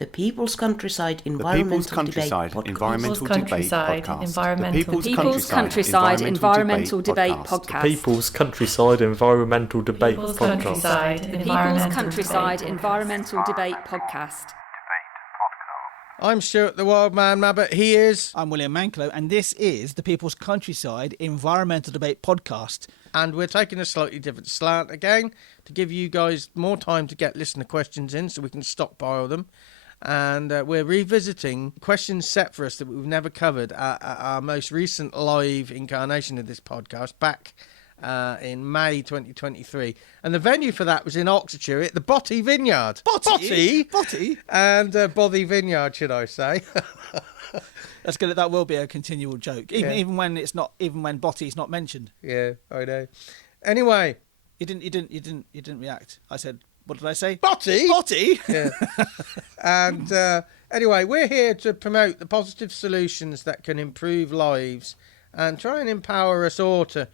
The People's Countryside Environmental Debate Podcast. The People's Countryside Environmental Debate Podcast. People's Countryside Environmental Debate Podcast. The People's Countryside Environmental Debate Podcast. I'm Stuart the Wildman Mabbutt. He is. I'm William Mankelow, and this is the People's Countryside Environmental Debate Podcast. And we're taking a slightly different slant again to give you guys more time to get listener questions in so we can stockpile them. And we're revisiting questions set for us that we've never covered at our most recent live incarnation of this podcast back in May 2023. And the venue for that was in Oxfordshire at the Bothy Vineyard. Bothy? And Bothy Vineyard, should I say. That's good. That will be a continual joke, even when Bothy's not mentioned. Yeah, I know. Anyway, you didn't react. I said, what did I say? Bothy. Yeah. And anyway, we're here to promote the positive solutions that can improve lives and try and empower us all to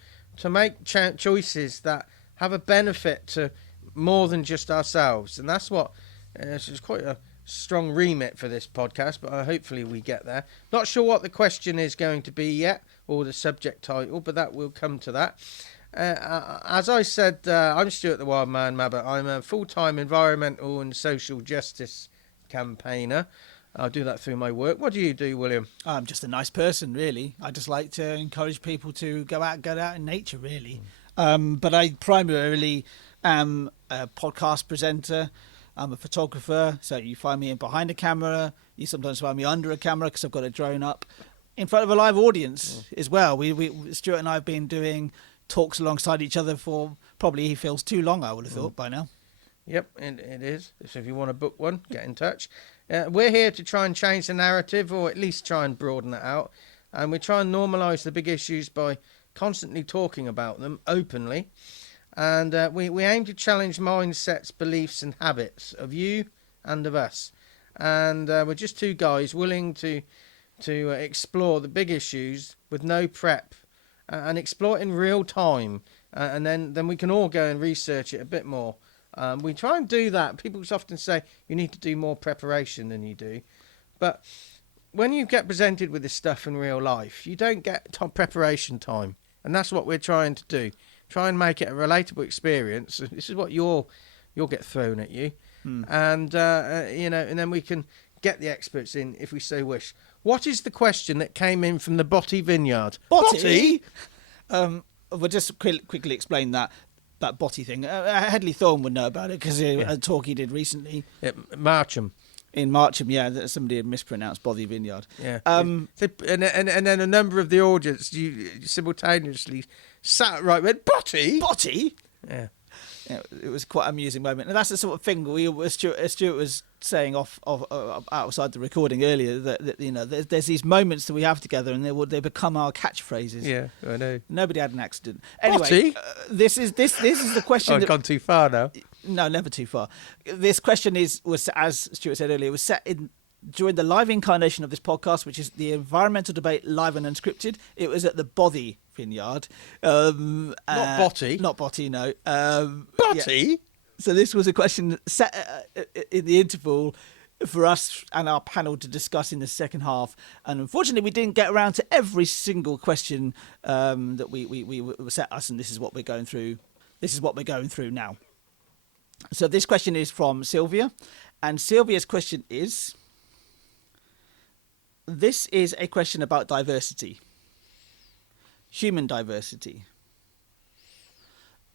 make choices that have a benefit to more than just ourselves. And that's what it's quite a strong remit for this podcast, but hopefully we get there. Not sure what the question is going to be yet, or the subject title, but that will come to that. As I said, I'm Stuart the Wildman Mabbutt. I'm a full-time environmental and social justice campaigner. I'll do that through my work. What do you do, William? I'm just a nice person, really. I just like to encourage people to go out in nature, really. But I primarily am a podcast presenter. I'm a photographer, so you find me behind a camera. You sometimes find me under a camera because I've got a drone up. In front of a live audience as well. We Stuart and I have been doing talks alongside each other for probably he feels too long, I would have thought, by now. Yep, it is. So if you want to book one, get in touch. We're here to try and change the narrative, or at least try and broaden it out. And we try and normalise the big issues by constantly talking about them openly. And we aim to challenge mindsets, beliefs and habits of you and of us. And we're just two guys willing to explore the big issues with no prep and explore it in real time. And then we can all go and research it a bit more. We try and do that. People often say you need to do more preparation than you do. But when you get presented with this stuff in real life, you don't get preparation time. And that's what we're trying to do. Try and make it a relatable experience. This is what you'll get thrown at you. And, and then we can get the experts in if we so wish. What is the question that came in from the Bothy Vineyard? Bothy? We'll just quickly explain that Bothy thing. Hedley Thorne would know about it because a talk he did recently. Marcham. In Marcham, that somebody had mispronounced Bothy Vineyard. Yeah. And then a number of the audience you simultaneously sat right went, Bothy? Bothy? Yeah. Yeah, it was quite an amusing moment, and that's the sort of thing Stuart was saying off outside the recording earlier that there's these moments that we have together, and they become our catchphrases. Yeah, I know. Nobody had an accident. Anyway, Bothy? This is the question. I've gone too far now. No, never too far. This question was, as Stuart said earlier, was set in during the live incarnation of this podcast, which is the Environmental Debate Live and Unscripted. It was at the Bothy Vineyard. Not Bothy. Not Bothy, no. Bothy? Yeah. So this was a question set in the interval for us and our panel to discuss in the second half. And unfortunately, we didn't get around to every single question that we set us, and this is what we're going through. This is what we're going through now. So this question is from Sylvia, and Sylvia's question is... This is a question about diversity. Human diversity.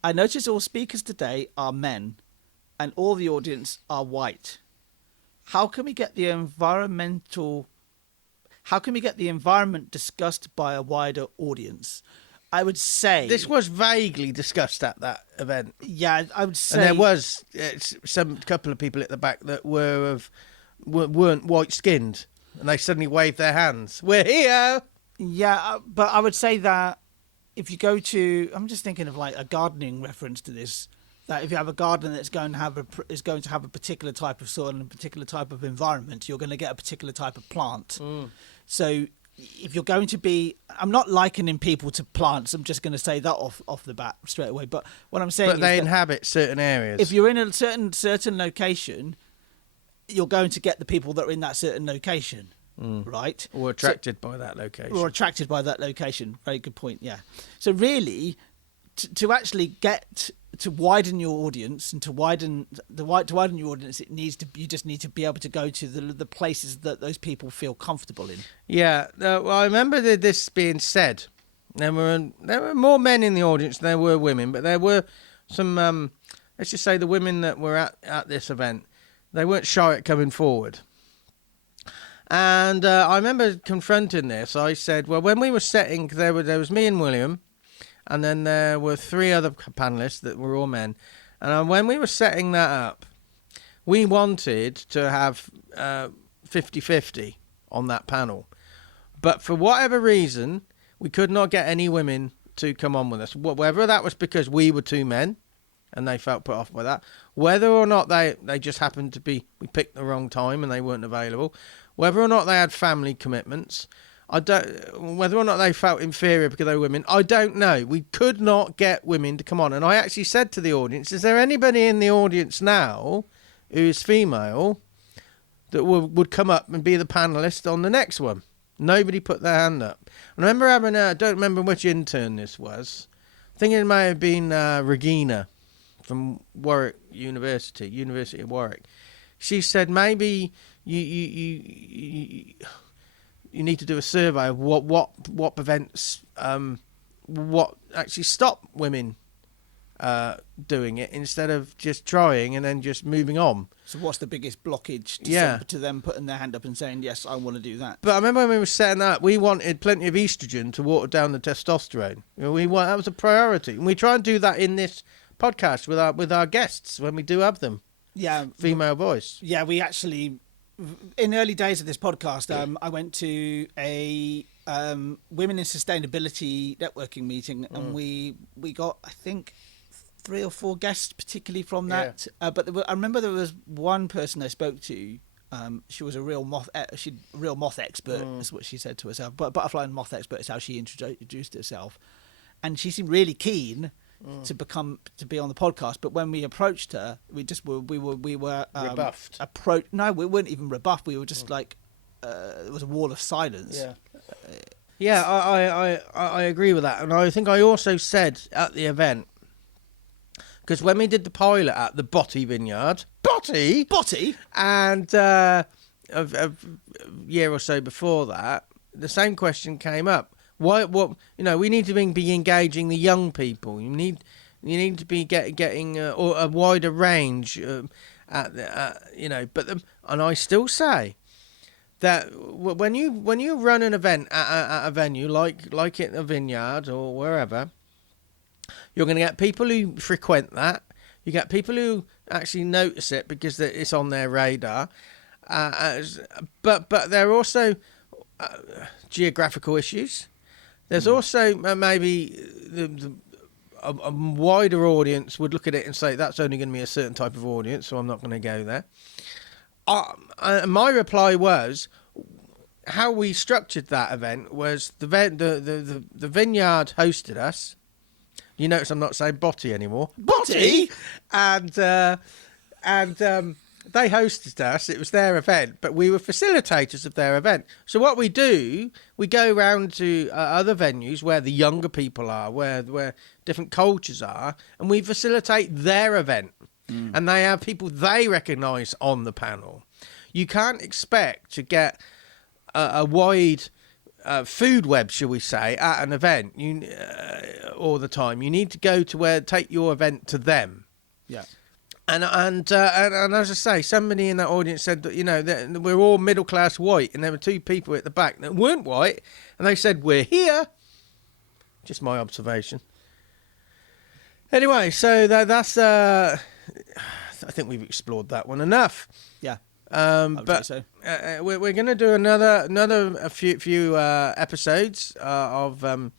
I notice all speakers today are men and all the audience are white. How can we get the environment discussed by a wider audience? I would say this was vaguely discussed at that event. Yeah, I would say, and there was some couple of people at the back that weren't white skinned. And they suddenly wave their hands. We're here. Yeah, but I would say that if you go to, I'm just thinking of like a gardening reference to this. That if you have a garden that's going to have a particular type of soil and a particular type of environment, you're going to get a particular type of plant. So if you're going to be, I'm not likening people to plants. I'm just going to say that off the bat straight away. But what I'm saying, but they inhabit certain areas. If you're in a certain location, you're going to get the people that are in that certain location, right? Or attracted by that location. Or attracted by that location. Very good point. Yeah. So really, to actually get to widen your audience and to widen your audience, you just need to be able to go to the places that those people feel comfortable in. Yeah. Well, I remember this being said. There were more men in the audience than there were women, but there were some. Let's just say the women that were at this event, they weren't shy at coming forward. And I remember confronting this. I said, well, when we were setting, there was me and William, and then there were 3 other panellists that were all men. And when we were setting that up, we wanted to have 50-50 on that panel. But for whatever reason, we could not get any women to come on with us. Whether that was because we were 2 men, and they felt put off by that. Whether or not they just happened to be, we picked the wrong time and they weren't available. Whether or not they had family commitments. Whether or not they felt inferior because they were women, I don't know. We could not get women to come on. And I actually said to the audience, is there anybody in the audience now who is female that would come up and be the panellist on the next one? Nobody put their hand up. I remember having I don't remember which intern this was. I think it may have been Regina from Warwick University of Warwick. She said maybe you need to do a survey of what prevents what actually stop women doing it instead of just trying and then just moving on. So what's the biggest blockage to them putting their hand up and saying, yes, I want to do that? But I remember when we were setting that up, we wanted plenty of estrogen to water down the testosterone. That was a priority. And we try and do that in this podcast with our guests when we do have them. Yeah. Female voice. Yeah, we actually, in the early days of this podcast, I went to a Women in Sustainability networking meeting, and we got, I think, 3 or 4 guests, particularly from that. Yeah. But I remember there was one person I spoke to. She was a real moth expert, is what she said to herself. But butterfly and moth expert is how she introduced herself, and she seemed really keen to be on the podcast. But when we approached her, we were rebuffed. No, we weren't even rebuffed. We were just like there was a wall of silence. Yeah. I agree with that, and I think I also said at the event, because when we did the pilot at the Bothy Vineyard, Bothy, and a year or so before that, the same question came up. We need to be engaging the young people. You need to be getting a wider range and I still say that when you run an event at a venue like at a vineyard or wherever, you're going to get people who frequent that. You get people who actually notice it because it's on their radar. But there are also geographical issues. There's also maybe a wider audience would look at it and say that's only going to be a certain type of audience, so I'm not going to go there. My reply was, how we structured that event was the vineyard hosted us. You notice I'm not saying Botty anymore. Botty? And they hosted us. It was their event, but we were facilitators of their event. So what we do, we go around to other venues where the younger people are, where different cultures are, and we facilitate their event. And they have people they recognise on the panel. You can't expect to get a wide food web, shall we say, at an event all the time. You need to go to take your event to them. Yeah. And as I say, somebody in that audience said that, that we're all middle class white, and there were 2 people at the back that weren't white, and they said, we're here. Just my observation. Anyway, so that's I think we've explored that one enough. Yeah. But so. We're going to do a few episodes of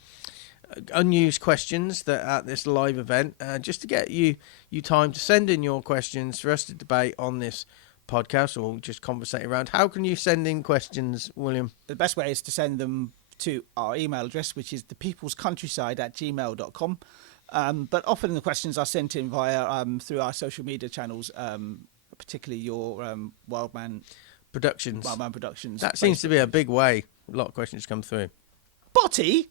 unused questions that at this live event, just to get you time to send in your questions for us to debate on this podcast or just conversate around. How can you send in questions, William? The best way is to send them to our email address, which is thepeoplescountryside@gmail.com. But often the questions are sent in via through our social media channels, particularly your Wildman Productions. Productions. That seems to be a big way. A lot of questions come through. Bothy,